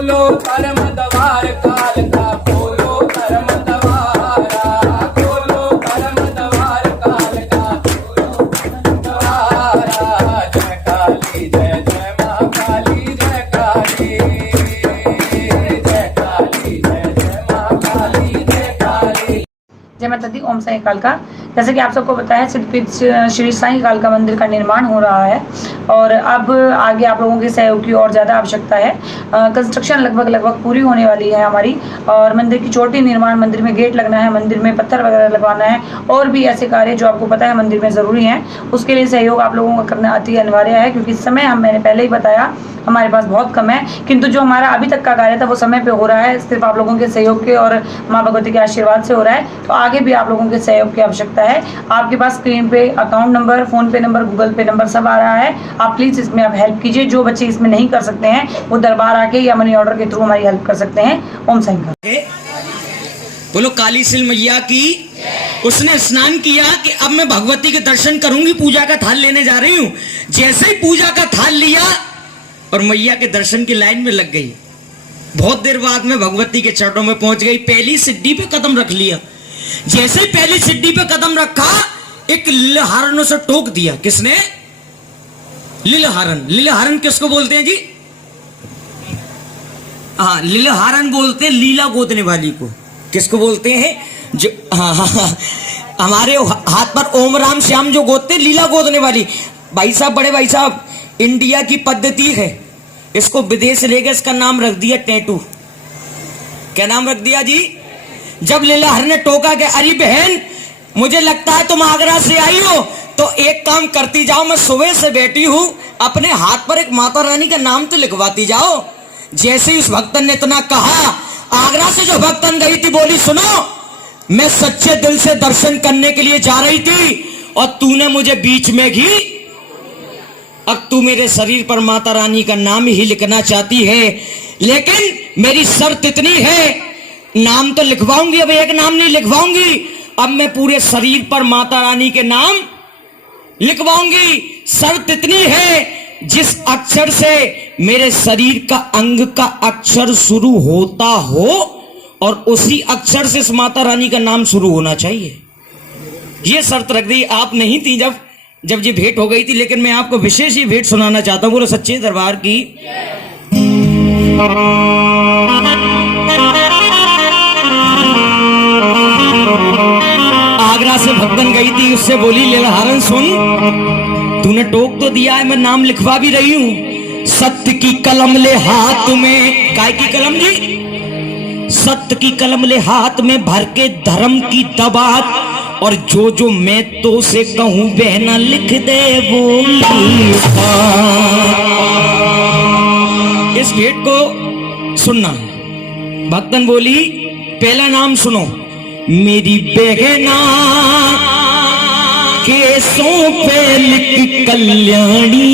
खोलो धर्म द्वार काल का, खोलो धर्म द्वारा, खोलो धर्म द्वार काल का, खोलो धर्म द्वारा। जय काली जय जय माँ काली, जय काली, जय काली जय जय माँ काली, जय काली। जय माता दी। ओम साई कालका। जैसे कि आप सबको बताया, सिद्धपीठ श्री साई कालका मंदिर का निर्माण हो रहा है और अब आगे आप लोगों के सहयोग की और ज़्यादा आवश्यकता है। कंस्ट्रक्शन लगभग पूरी होने वाली है हमारी, और मंदिर की चोटी निर्माण, मंदिर में गेट लगना है, मंदिर में पत्थर वगैरह लगवाना है, और भी ऐसे कार्य जो आपको पता है मंदिर में ज़रूरी हैं। उसके लिए सहयोग आप लोगों का करना अति अनिवार्य है, क्योंकि समय मैंने पहले ही बताया हमारे पास बहुत कम है, किंतु जो हमारा अभी तक का कार्य था वो समय पे हो रहा है, सिर्फ आप लोगों के सहयोग के और माँ भगवती के आशीर्वाद से हो रहा है। तो आगे भी आप लोगों के सहयोग की आवश्यकता है। आपके पास स्क्रीन पे अकाउंट नंबर, फोन पे नंबर, गूगल पे नंबर सब आ रहा है। आप प्लीज इसमें आप हेल्प कीजिए। जो बच्चे इसमें नहीं कर सकते हैं वो दरबार आके या मनी ऑर्डर के थ्रू हमारी हेल्प कर सकते हैं। ओम साई का बोलो काली सिल मैया की। उसने स्नान किया कि अब मैं भगवती के दर्शन करूंगी, पूजा का थाल लेने जा रही हूं। जैसे ही पूजा का थाल लिया और मैया के दर्शन की लाइन में लग गई, बहुत देर बाद में भगवती के चरणों में पहुंच गई। पहली सिद्धि पे कदम रख लिया। जैसे ही पहली सिद्धि पे कदम रखा, एक लीलहारन उसे टोक दिया। किसने? लीलहारन। लीलहारन किसको बोलते हैं जी? हाँ, लीलहारन बोलते हैं लीला गोदने वाली को। किसको बोलते हैं? जो हाँ, हमारे हाथ पर ओम राम श्याम जो गोदते, लीला गोदने वाली। भाई साहब, बड़े भाई साहब, इंडिया की पद्धति है, इसको विदेश ले गए, इसका नाम रख दिया टैटू। क्या नाम रख दिया जी? जब लीलाहर ने टोका कि अरे बहन, मुझे लगता है तुम आगरा से आई हो, तो एक काम करती जाओ, मैं सुबह से बैठी हूं, अपने हाथ पर एक माता रानी का नाम तो लिखवाती जाओ। जैसे ही उस भक्तन ने इतना कहा, आगरा से जो भक्तन गई थी बोली, सुनो, मैं सच्चे दिल से दर्शन करने के लिए जा रही थी और तूने मुझे बीच में घी, अब तू मेरे शरीर पर माता रानी का नाम ही लिखना चाहती है, लेकिन मेरी शर्त इतनी है, नाम तो लिखवाऊंगी, अब एक नाम नहीं लिखवाऊंगी, अब मैं पूरे शरीर पर माता रानी के नाम लिखवाऊंगी। शर्त इतनी है, जिस अक्षर से मेरे शरीर का अंग का अक्षर शुरू होता हो और उसी अक्षर से इस माता रानी का नाम शुरू होना चाहिए। यह शर्त रख दी। आप नहीं थी जब ये भेंट हो गई थी, लेकिन मैं आपको विशेष ही भेंट सुनाना चाहता हूं। बोलो सच्चे दरबार की। आगरा से भक्तन गई थी, उससे बोली, लीलहारन सुन, तूने टोक तो दिया है, मैं नाम लिखवा भी रही हूं। सत्य की कलम ले हाथ में। काय की कलम जी? सत्य की कलम ले हाथ में, भर के धर्म की दबात, और जो जो मैं तो से कहूं बहना लिख दे बोली। इस भेंट को सुनना। भक्तन बोली, पहला नाम सुनो, मेरी बहना केसों पे लिख कल्याणी।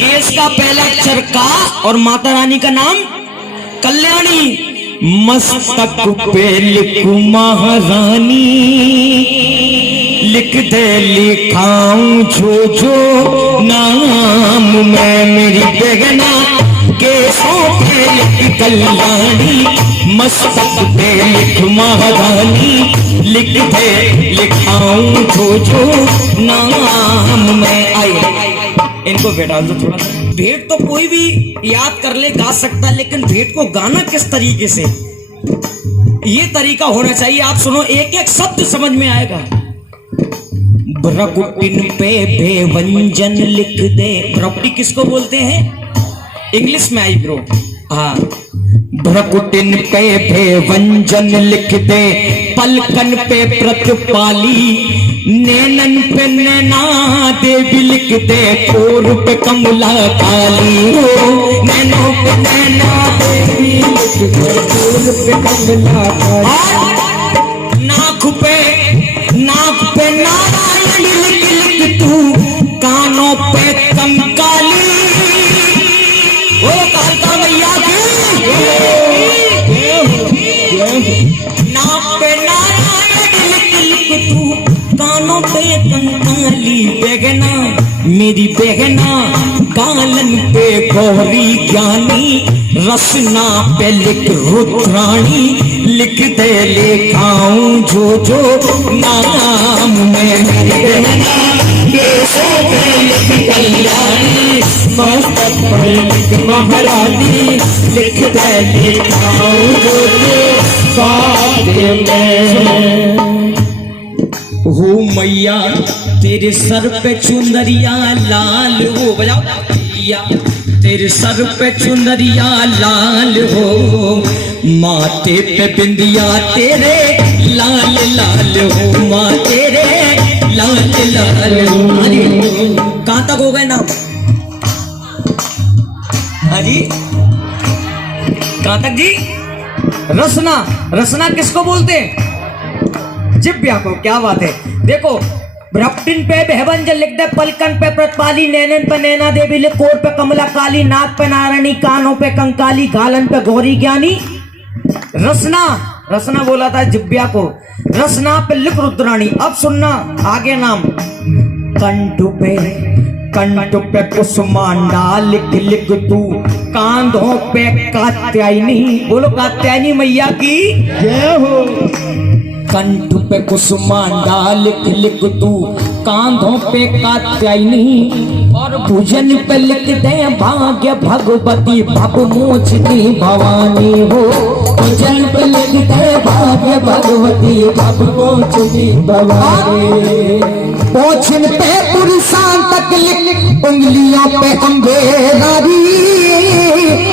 केस का पहला अक्षर का और माता रानी का नाम कल्याणी। मस्तक पे लिखूं महारानी, लिख दे लिखाऊं जो जो नाम मैं, मेरी बहना केसों पे लिख कल्याणी, मस्तक पे लिख महारानी, लिख दे लिखाऊं जो जो नाम मैं। आइए इनको बैठा दो थोड़ा सा। भेंट तो कोई भी याद कर ले, गा सकता है, लेकिन भेंट को गाना किस तरीके से, ये तरीका होना चाहिए। आप सुनो, एक एक शब्द समझ में आएगा। भ्रकुटिन पे व्यंजन लिख दे। भ्रकुटी किसको बोलते हैं? इंग्लिश में आई ब्रो। हाँ, भ्रकुटिन पे व्यंजन लिख दे, पलकन पे प्रतिपाली, नैनन पे नैना देवी लिख दे, कोर पे कमला काली। नैनों पे नैना देवी लिख दे, कोर पे कमला काली। नाक पे नारायण लिख लिख तू, कानों पे कंकाली। ओ कालका मैया की। नाक पे नारायण लिख लिख तू, कानों पे कंकाली। बहना मेरी बहना, गालन पे गौरी ज्ञानी रसना पे लिख रुद्राणी लिख दे लेखाऊं जो जो नाम में कल्याणी मस्तक पर लिख महारानी लिख दे लेखाऊं जो जो साथ में हो मैया तेरे सर पे चुनरिया लाल हो बजाओ मैया तेरे सर पे चुनरिया लाल हो माथे पे बिंदिया तेरे लाल लाल हो माँ तेरे लाल लाल हो। कहाँ तक हो गए नाम? अजी कहाँ तक जी? रसना, रसना किसको बोलते हैं? जिब्या को। क्या बात है। देखो भ्रपटिन पे भवन जल लिख दे, पलकन पे प्रतपाली, नैनन पे नैना देवी लिख, कोर पे कमला काली, नाक पे नारायणी, कानों पे कंकाली, गालन पे गौरी ज्ञानी। रसना, रसना बोला था जिब्या को, रसना पे लिख रुद्राणी। अब सुनना आगे नाम। कंठ पे कुसुमांडा लिख लिख तू, कांधों पे कात्यायनी, बोलो कात्यायनी मैया की जय हो। कंठ पे कुसुमांडा लिख लिख तू, कांधों पे कात्यायनी, और भुजन पे लिख दे भाग्य भगवती भव मोचनी भवानी हो। भुजन पे लिख दे भाग्य भगवती भव मोचनी भवानी। पोछन पे पुरुषां तक लिख, उंगलियों पे अम्बे नारी,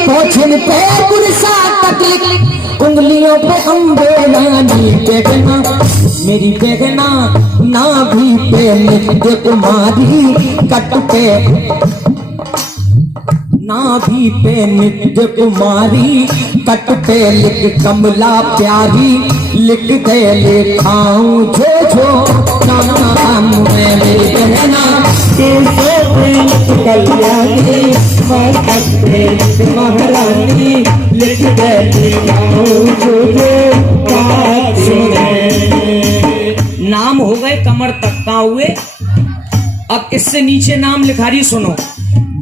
पोछन पे पुरुषां तक लिख, उंगलियों पे अम्बे रानी। बेगना मेरी बेगना नाभि पे नित्य कुमारी, कट पे नाभि पे नित्य कुमारी, कट पे लिख कमला प्यारी, लिख दे लेखाऊं जो जो नाम में मेरी बहना कल्याणी मस्तक पे लिख महारानी, लिख दे लेखाऊं जो जो नाम हो गए कमर तक का हुए। अब इससे नीचे नाम लिखा रही सुनो।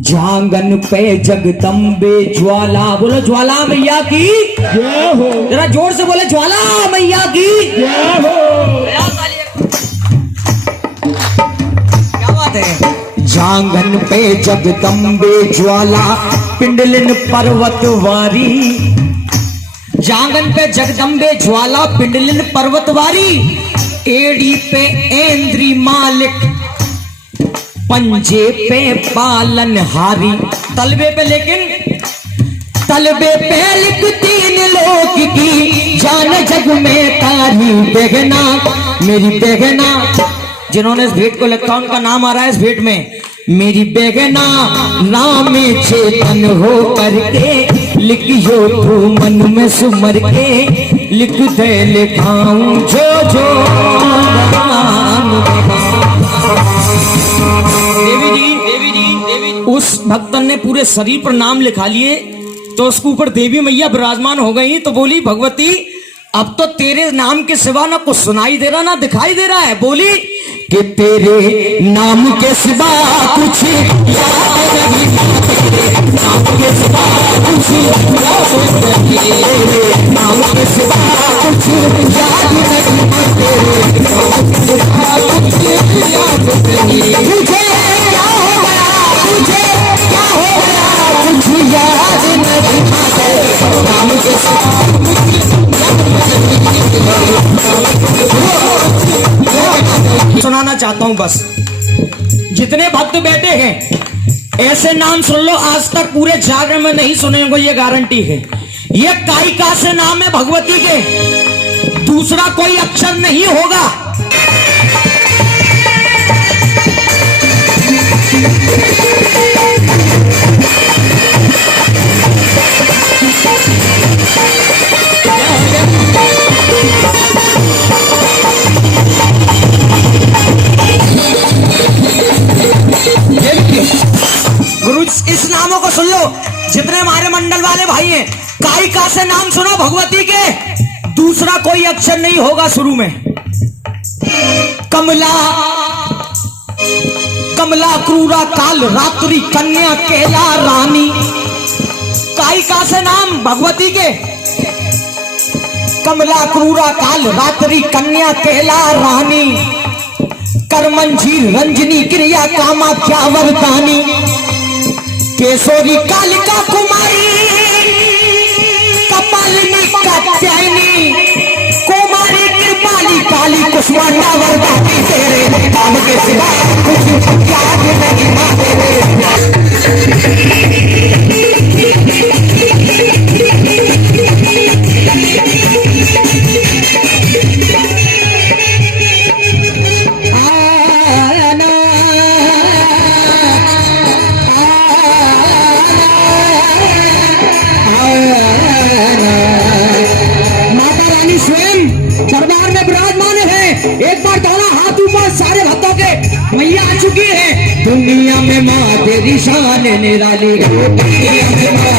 जांगन पे जगदम्बे ज्वाला, बोलो ज्वाला मैया की जय हो। जरा जोर से बोले ज्वाला मैया की जय हो। क्या बात है। जांगन पे जगदम्बे ज्वाला पिंडलिन पर्वत वारी, जांगन पे जगदम्बे ज्वाला पिंडलिन पर्वतवारी, एड़ी पे ऐन्द्री मालिक, पंजे पे पालनहारी, तलबे पे लेकिन तलबे पे लिख तीन लोक की जान जग में तारी। बेगना मेरी बेगना, जिन्होंने इस भेंट को लिखा उनका नाम आ रहा है इस भेंट में। मेरी बेगना नाम चेतन हो करके, लिखियो तू मन में सुमर के, लिख दे लिखाऊं जो जो नाम। देवी जी उस भक्तन ने पूरे शरीर पर नाम लिखा लिए, तो उसके ऊपर देवी मैया विराजमान हो गई। तो बोली भगवती अब तो तेरे नाम के सिवा ना कुछ सुनाई दे रहा ना दिखाई दे रहा है। बोली कि तेरे नाम के सिवा कुछ याद नहीं, तेरे नाम के सिवा कुछ याद नहीं, नाम के सिवा कुछ याद नहीं, तेरे नाम के सिवा कुछ याद नहीं। मुझे क्या हो गया, मुझे क्या हो गया, कुछ याद नहीं, नाम के सिवा सुनाना चाहता हूं बस। जितने भक्त बैठे हैं ऐसे नाम सुन लो, आज तक पूरे जागरण में नहीं सुने होंगे, ये गारंटी है। ये कायिका से नाम है भगवती के, दूसरा कोई अक्षर नहीं होगा। गुरु इस नामों को सुन लो, जितने हमारे मंडल वाले भाई हैं, कायिका से नाम सुनो भगवती के, दूसरा कोई अक्षर नहीं होगा शुरू में। कमला कमला क्रूरा काल रात्रि कन्या केला रानी। कायिका से नाम भगवती के। कमला क्रूरा काल रात्रि कन्या केला रानी, करमंजीर रंजनी क्रिया कामाख्या वरदानी, केशोरी कालिका कुमारी, कपालिनी कात्यायनी, कुमारी कृपाली काली कुष्मांडा वरदानी, तेरे नाम के सिवा कुछ याद नहीं माँ दरबार में विराजमान है। एक बार दोनों हाथ ऊपर सारे भक्तों के, मैया आ चुकी है। दुनिया में माँ तेरी शान निराली, दुनिया में माँ